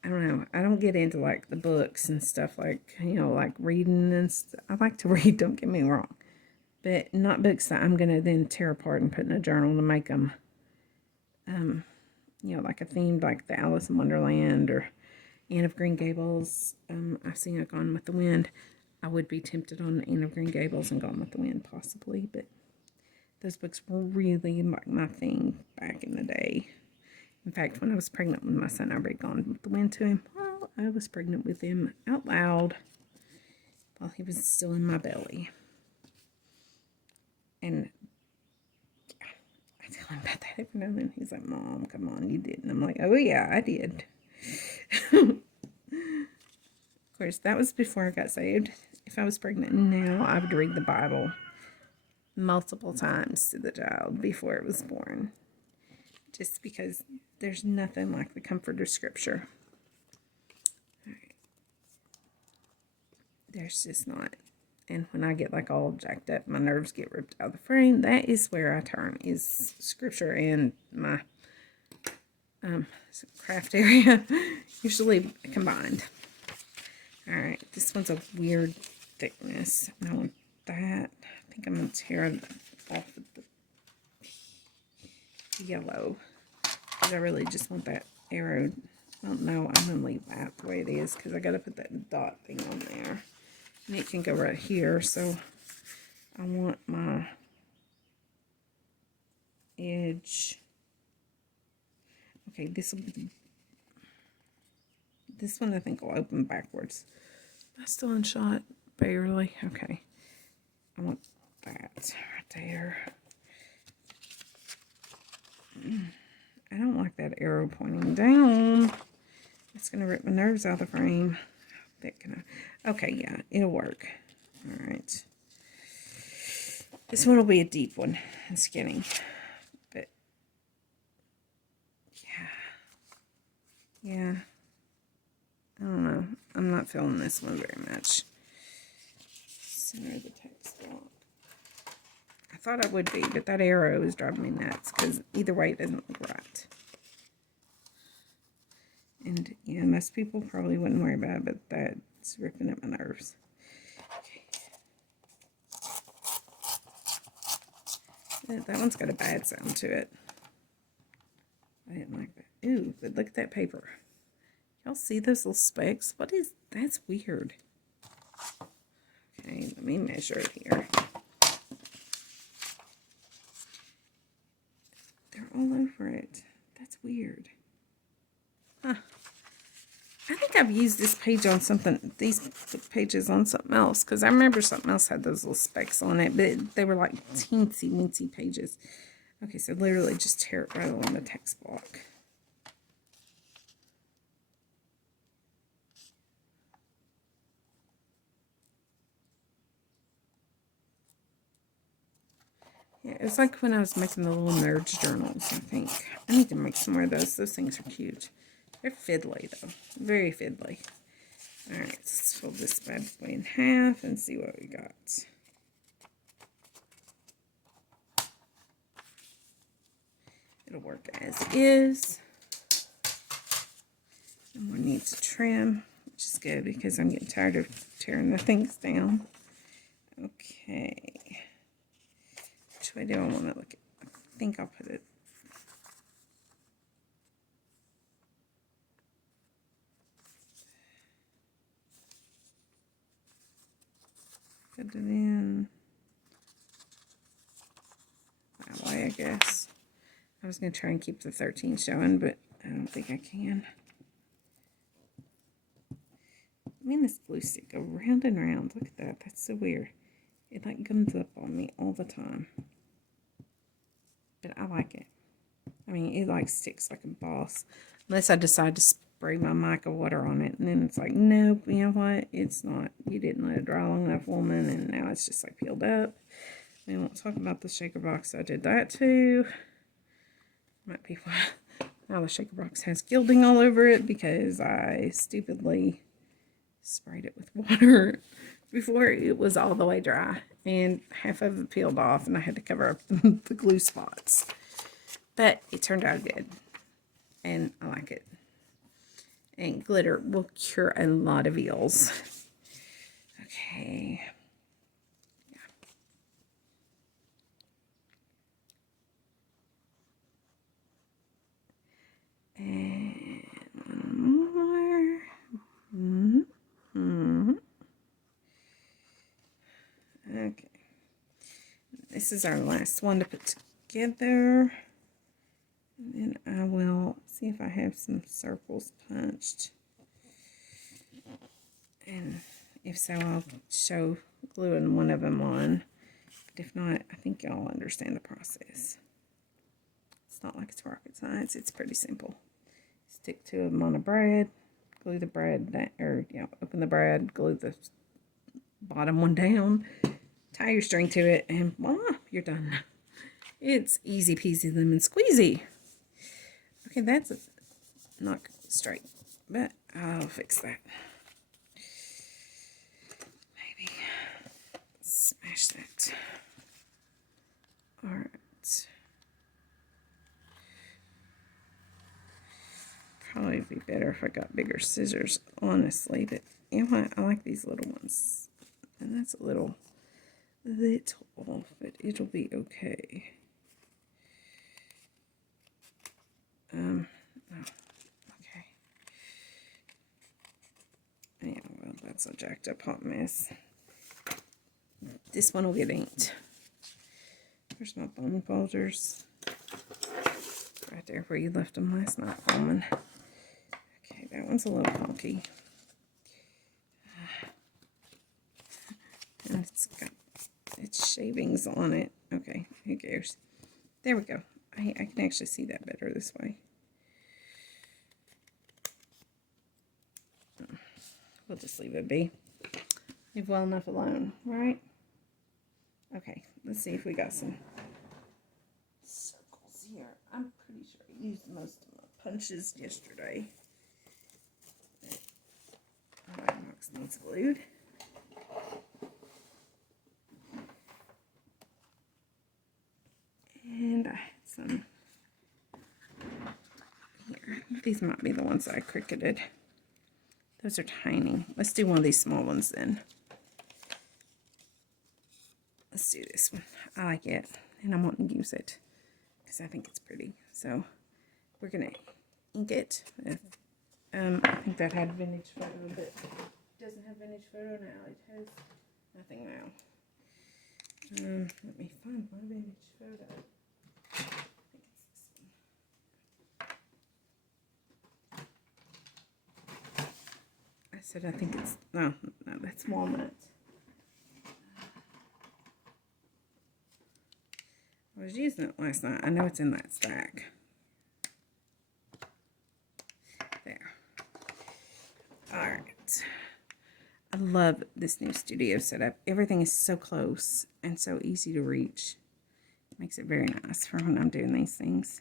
I don't know. I don't get into like the books and stuff like, you know, like reading and stuff. I like to read, don't get me wrong. But not books that I'm going to then tear apart and put in a journal to make them, you know, like a theme like the Alice in Wonderland or Anne of Green Gables. I've seen a Gone with the Wind. I would be tempted on Anne of Green Gables and Gone with the Wind possibly, but those books were really my thing back in the day. In fact, when I was pregnant with my son, I read Gone with the Wind to him while I was pregnant with him out loud while he was still in my belly. And yeah, I tell him about that every now and then. He's like, Mom, come on, you didn't. I'm like, oh yeah, I did. Of course, that was before I got saved. If I was pregnant now, I would read the Bible multiple times to the child before it was born. Just because there's nothing like the comfort of Scripture. All right. There's just not. And when I get like all jacked up, my nerves get ripped out of the frame, that is where I turn, is Scripture and my craft area, usually combined. All right, this one's a weird thickness. And I want that. I think I'm going to tear it off of the yellow. Because I really just want that arrow. I don't know. I'm going to leave that the way it is because I got to put that dot thing on there. And it can go right here. So I want my edge. Okay, this will be. This one I think will open backwards. Am I still in shot? Barely. Okay. I want that right there. I don't like that arrow pointing down. It's going to rip my nerves out of the frame. Okay, yeah, it'll work. All right. This one will be a deep one and skinny. But, yeah. I don't know. I'm not feeling this one very much. Center the text block. I thought I would be, but that arrow is driving me nuts because either way it doesn't look right. And yeah, most people probably wouldn't worry about it, but that's ripping at my nerves. Okay. That one's got a bad sound to it. I didn't like that. Ooh, but look at that paper. Y'all see those little specks? What is, that's weird. Okay, let me measure it here. They're all over it. That's weird. Huh. I think I've used this page on something, these pages on something else, because I remember something else had those little specks on it, but they were like teensy-weensy pages. Okay, so literally just tear it right along the text block. Yeah, it's like when I was making the little nerds journals, I think. I need to make some more of those. Those things are cute. They're fiddly, though. Very fiddly. Alright, let's fold this bad boy in half and see what we got. It'll work as is. No more need to trim, which is good because I'm getting tired of tearing the things down. Okay. Which way do I want to look at? I think I'll put it. Put it in that way, I guess. I was going to try and keep the 13 showing, but I don't think I can. I mean, this glue stick go round and round. Look at that. That's so weird. It like gums up on me all the time. But I like it. I mean, it like sticks like a boss. Unless I decide to spray my mica water on it. And then it's like, nope, you know what? It's not. You didn't let it dry long enough, woman. And now it's just like peeled up. We won't talk about the shaker box. I did that too. Might be Now the shaker box has gilding all over it because I stupidly sprayed it with water before it was all the way dry. And half of it peeled off and I had to cover up the glue spots. But it turned out good. And I like it. And glitter will cure a lot of eels. Okay. And one more. Okay. This is our last one to put together. And then I will see if I have some circles punched. And if so, I'll show gluing one of them on. But if not, I think y'all understand the process. It's not like it's rocket science. It's pretty simple. Stick two of them on a brad, glue the brad down, or open the brad, glue the bottom one down, tie your string to it, and voila, you're done. It's easy peasy lemon squeezy. Okay, that's not straight, but I'll fix that. Maybe smash that. All right. Probably be better if I got bigger scissors, honestly, but you know what? I like these little ones. And that's a little off, but it'll be okay. Oh, okay. Yeah, well, that's a jacked up hot mess. This one will get inked. There's my bone folders. Right there where you left them last night, Bowman. Okay, that one's a little funky. And it's got its shavings on it. Okay, who cares? There we go. I can actually see that better this way. We'll just leave it be. Leave well enough alone, right? Okay, let's see if we got some circles here. I'm pretty sure I used most of my punches yesterday. My box needs glued. And I had some here. These might be the ones that I cricketed. Those are tiny. Let's do one of these small ones then. Let's do this one. I like it, and I want to use it because I think it's pretty. So we're gonna ink it. I think that had vintage photo, but it doesn't have vintage photo now. It has nothing now. Let me find my vintage photo. I think it's this one. I said I think it's no, that's walnut. I was using it last night. I know it's in that stack. There. Alright. I love this new studio setup. Everything is so close and so easy to reach. Makes it very nice for when I'm doing these things.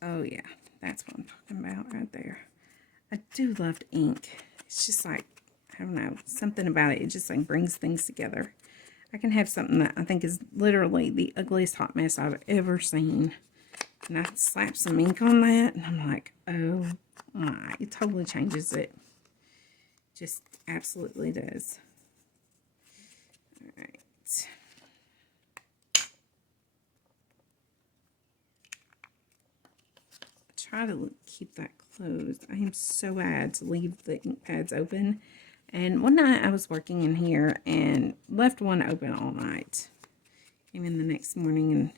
Oh yeah, that's what I'm talking about right there. I do love ink. It's just like, I don't know, something about it. It just like brings things together. I can have something that I think is literally the ugliest hot mess I've ever seen. And I slap some ink on that, and I'm like, oh my, it totally changes it. Just absolutely does. Alright. Try to keep that closed. I am so bad to leave the ink pads open. And one night I was working in here and left one open all night. Came in the next morning and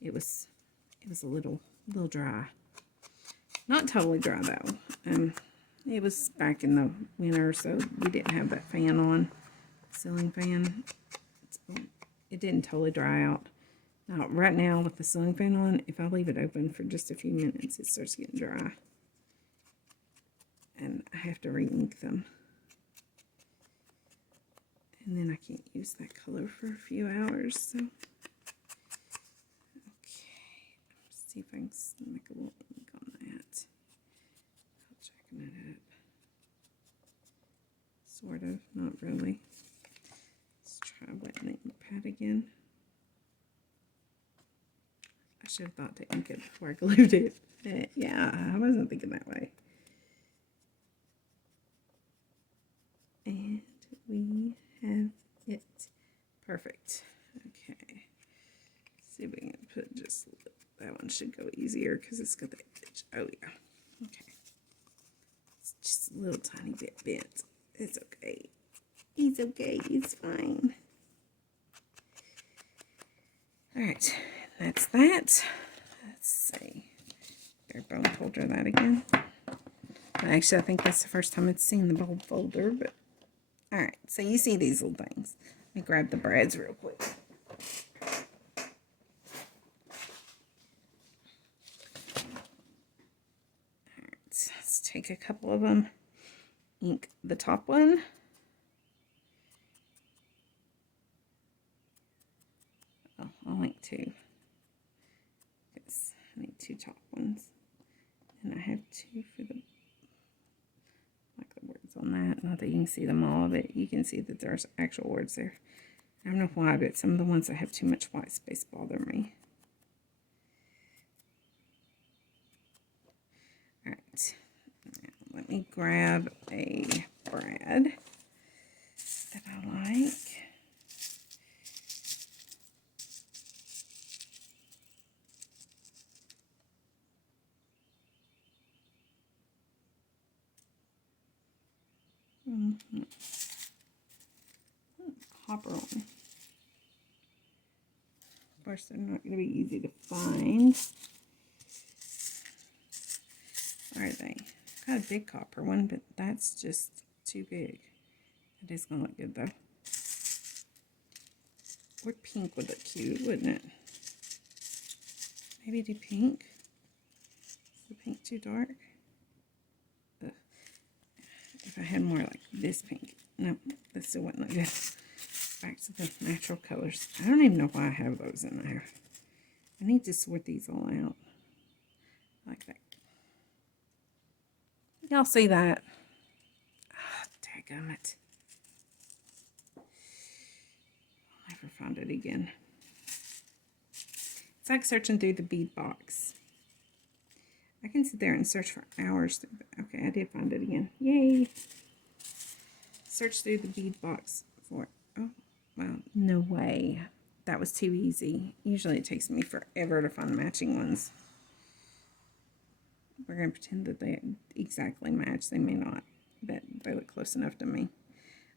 it was a little dry. Not totally dry though. It was back in the winter, so we didn't have that fan on, ceiling fan. It didn't totally dry out. Now, right now with the ceiling fan on, if I leave it open for just a few minutes, it starts getting dry. And I have to re-ink them. And then I can't use that color for a few hours, so. see if I can make a little ink on that. Checking it up. Sort of, not really. Let's try wetting the ink pad again. I should have thought to ink it before I glued it. Yeah, I wasn't thinking that way. And we have it. Perfect. Okay. Let's see if we can put just a little. That one should go easier because it's got the edge. Oh yeah. Okay. It's just a little tiny bit bent. It's okay. It's okay. It's fine. All right. That's that. Let's see. Their bulb folder that again. Actually, I think that's the first time it's seen the bulb folder, but all right. So you see these little things. Let me grab the brads real quick. All right. Let's take a couple of them. Ink the top one. Oh, I'll ink two. Because I need two top ones. And I have two for the, like the words on that. Not that you can see them all, but you can see that there's actual words there. I don't know why, but some of the ones that have too much white space bother me. All right. Now, let me grab a brad that I like. Hopper on. Of course, they're not going to be easy to find. Are they? I've got a big copper one, but that's just too big. It is going to look good though. Or pink would look cute, wouldn't it? Maybe do pink. Is the pink too dark? Ugh. If I had more like this pink. No, this still wouldn't look good. Back to the natural colors. I don't even know why I have those in there. I need to sort these all out. Like that. Y'all see that? Oh, dadgummit. I'll never find it again. It's like searching through the bead box. I can sit there and search for hours. Okay, I did find it again. Yay! Search through the bead box for it. Oh, well, no way. That was too easy. Usually it takes me forever to find matching ones. We're going to pretend that they exactly match. They may not, but they look close enough to me.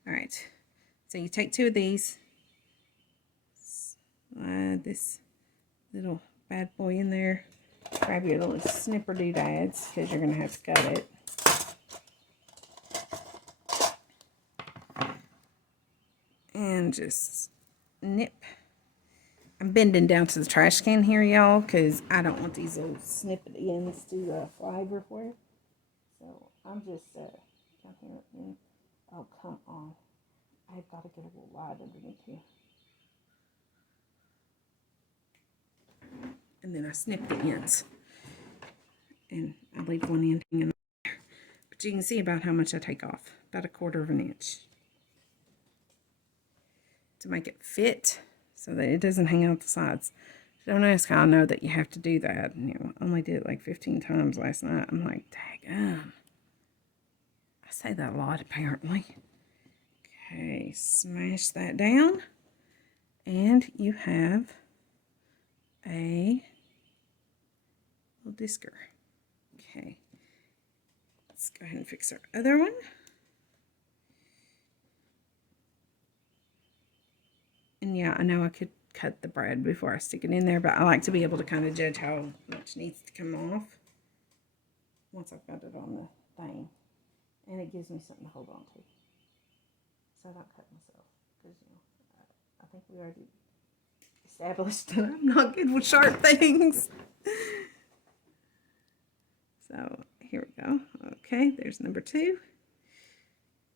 All right. So you take two of these. Slide this little bad boy in there. Grab your little snipper doodads because you're going to have to cut it. And just nip. I'm bending down to the trash can here, y'all, because I don't want these little snippet ends to fly everywhere. So I'm just down here. And, oh, come on. I've got to get a little light underneath here. And then I snip the ends. And I leave one end hanging there. But you can see about how much I take off. About 1/4 of an inch. To make it fit so that it doesn't hang out the sides. Don't ask how I know that you have to do that. You know, I only did it like 15 times last night. I'm like, daggum. I say that a lot, apparently. Okay, smash that down. And you have a little disker. Okay. Let's go ahead and fix our other one. And yeah, I know I could cut the brad before I stick it in there, but I like to be able to kind of judge how much needs to come off once I've got it on the thing. And it gives me something to hold on to. So I don't cut myself. Because, you know, I think we already established that I'm not good with sharp things. So here we go. Okay, there's number 2.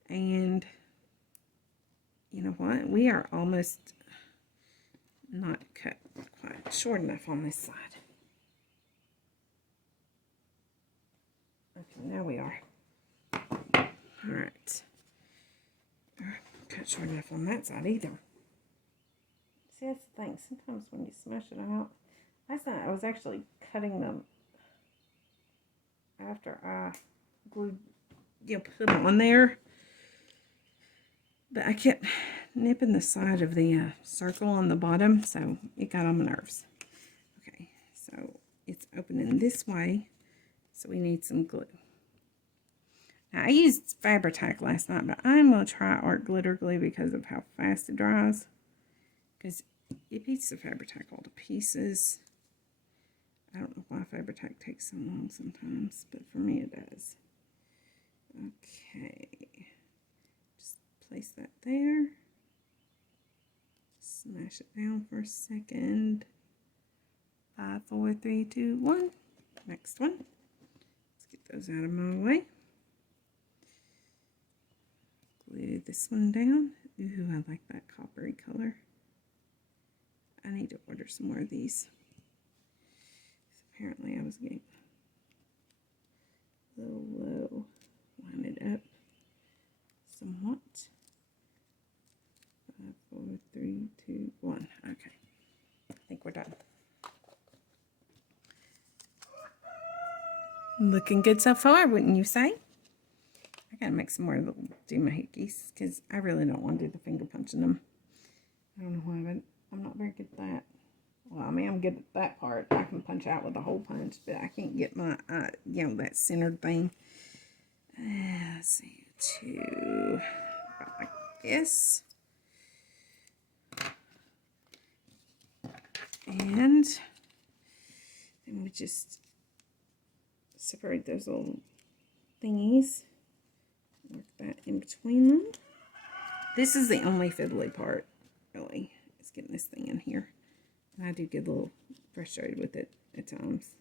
And you know what? We are almost not cut quite short enough on this side. Okay, now we are. Alright. Not short enough on that side either. See, that's the thing. Sometimes when you smash it out. Last night I was actually cutting them after I glued, put them on there. But I kept nipping the side of the circle on the bottom, so it got on my nerves. Okay, so it's opening this way, so we need some glue. Now, I used Fabri-Tac last night, but I'm going to try Art Glitter Glue because of how fast it dries. Because it beats the Fabri-Tac all to pieces. I don't know why Fabri-Tac takes so long sometimes, but for me it does. Okay. Just place that there. Smash it down for a second. 5, 4, 3, 2, 1. Next one. Let's get those out of my way. Glue this one down. Ooh, I like that coppery color. I need to order some more of these. Apparently I was getting a little low. Line it up somewhat. 5, 4, 3, 2, 1. Okay. I think we're done. Looking good so far, wouldn't you say? I gotta make some more little doohickeys because I really don't want to do the finger punching them. I don't know why, but I'm not very good at that. Well, I mean, I'm good at that part. I can punch out with a hole punch, but I can't get my, that centered thing. Let's see, 2, about like this. And then we just separate those little thingies. Work that in between them. This is the only fiddly part, really, is getting this thing in here. And I do get a little frustrated with it at times.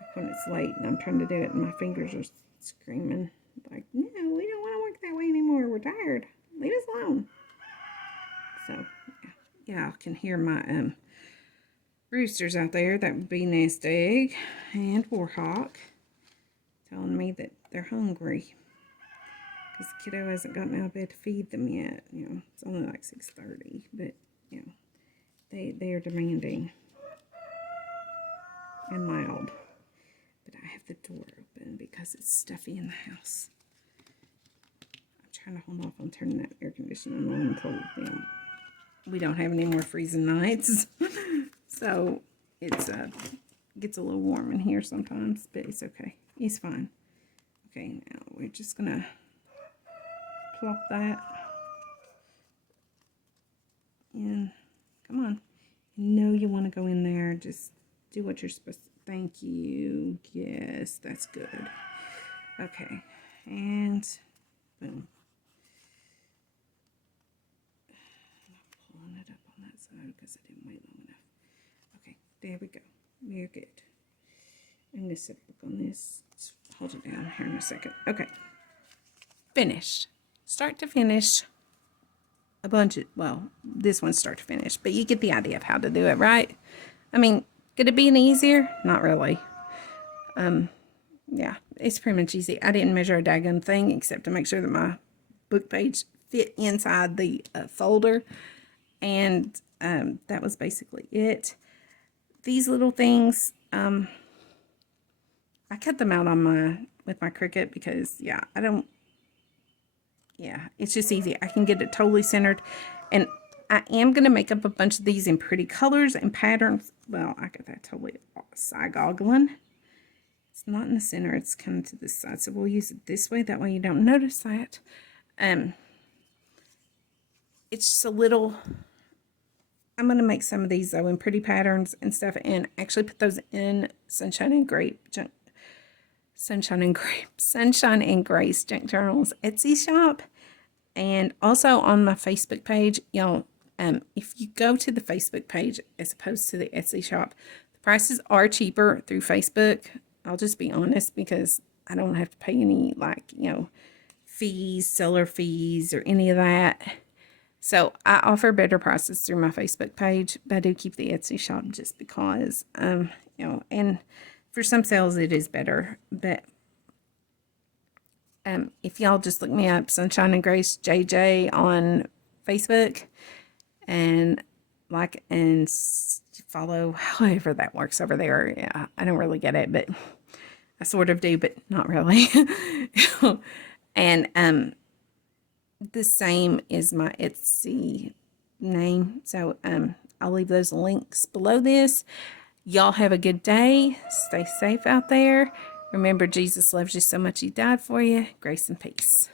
Like when it's late and I'm trying to do it and my fingers are screaming. Like, no, we don't want to work that way anymore. We're tired. Leave us alone. So, yeah, I can hear my roosters out there. That would be Nest Egg and Warhawk telling me that they're hungry. Because the kiddo hasn't gotten out of bed to feed them yet. It's only like 6:30, but, they are demanding and mild. But I have the door open because it's stuffy in the house. I'm trying to hold off on turning that air conditioner on until, we don't have any more freezing nights. So it's gets a little warm in here sometimes, but it's okay. It's fine. Okay, now we're just going to plop that in. Come on. You know you want to go in there. Just do what you're supposed to. Thank you. Yes, that's good. Okay. And boom. I'm pulling it up on that side because I didn't wait long enough. Okay, there we go. We're good. I'm going to set a look on this. Let's hold it down here in a second. Okay. Finished. Start to finish. A bunch of, well, this one's start to finish, but you get the idea of how to do it, right? I mean, could it be any easier? Not really. Yeah, it's pretty much easy. I didn't measure a daggum thing except to make sure that my book page fit inside the folder, and that was basically it. These little things, I cut them out on with my Cricut because, yeah, it's just easy. I can get it totally centered. And I am going to make up a bunch of these in pretty colors and patterns. Well, I got that totally side-goggling. It's not in the center. It's kind of to this side. So we'll use it this way. That way you don't notice that. It's just a little... I'm going to make some of these, though, in pretty patterns and stuff. And actually put those in Sunshine and Grace Junk Journals Etsy shop, and also on my Facebook page. If you go to the Facebook page as opposed to the Etsy shop, the prices are cheaper through Facebook. I'll just be honest, because I don't have to pay any fees, seller fees, or any of that. So I offer better prices through my Facebook page, but I do keep the Etsy shop just because and for some sales it is better, but If y'all just look me up, Sunshine and Grace JJ on Facebook, and like and follow, however that works over there. Yeah, I don't really get it, but I sort of do, but not really. And the same is my Etsy name. So I'll leave those links below this. Y'all have a good day. Stay safe out there. Remember, Jesus loves you so much, he died for you. Grace and peace.